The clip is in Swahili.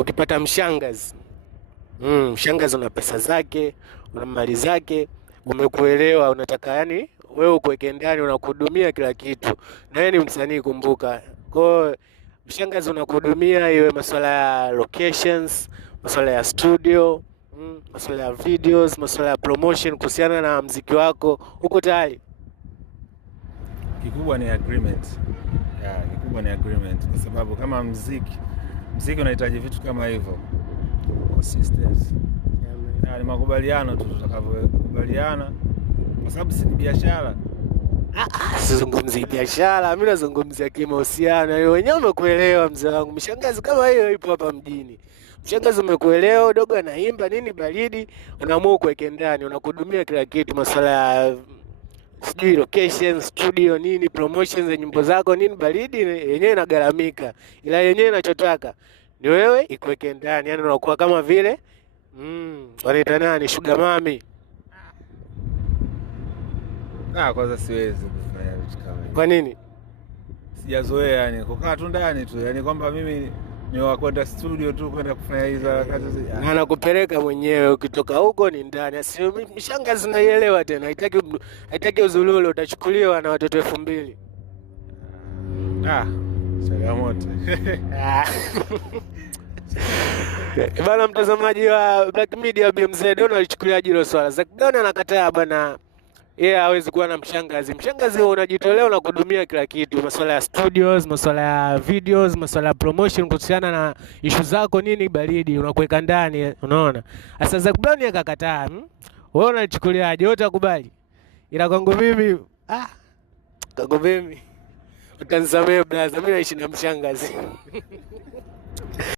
ukipata mshangazi, mshangazi una pesa zake, una mali zake, umekuelewa, unataka yani wewe ukuweke ndani, unakuhudumia kila kitu, na yeye ni msanii, kumbuka. Kwa hiyo mshangazi unakuhudumia, iwe masuala ya locations, masuala ya studio, masuala ya videos, masuala ya promotion kuhusiana na mziki wako, uko tayari? Kikubwa ni agreement. Kikubwa ni agreement, kwa sababu kama mziki unahitaji vitu kama hivyo, consistency. Ni makubaliano tu, tutakavyokubaliana, kwa sababu si biashara. Sizungumzi biashara, mimi nazungumzia kimahusiano. Wenyewe umekuelewa mzee wangu, mshangazi kama hiyo ipo hapa mjini. Mshangazi umekuelewa, dogo anaimba nini baridi, unaamua kuweke ndani, unakuhudumia kila kitu, masuala ya sijui location, studio, nini, promotions za nyimbo zako, nini baridi, yenyewe inagharamika. Ila yenyewe inachotaka ni wewe ikuweke ndani, yani unakuwa kama vile wanaita nani, sugar mami. Kwanza siwezi kufanya vitu kama hivyo. Kwa nini? Sijazoea yani kukaa tu ndani tu, yani kwamba mimi ni wa kwenda studio tu kwenda kufanya hizo harakati. Na nakupeleka mwenyewe, ukitoka huko ni ndani. Mshangazi naielewa tena, haitaki uzululu, utachukuliwa na watoto 2000. Changamoto. Bana, mtazamaji wa Black Media, BMZ Don alichukuliaje hilo swala? Zack Don anakataa bana. Hawezi kuwa na mshangazi. Mshangazi unajitolea, unakudumia kila kitu, masuala ya studios, masuala ya videos, masuala ya promotion kuhusiana na issue zako, nini baridi, unakuweka ndani, unaona. Sasa Zack Don akakataa. Wewe unalichukuliaje? Wewe utakubali? Ila kwangu mimi utanisamehe brother, mimi naishi na mshangazi.